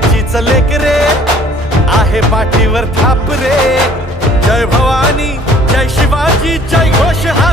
त्याचीच लेक रे, आहे पाठीवर थाप रे. जय भवानी, जय शिवाजी, जय घोष हा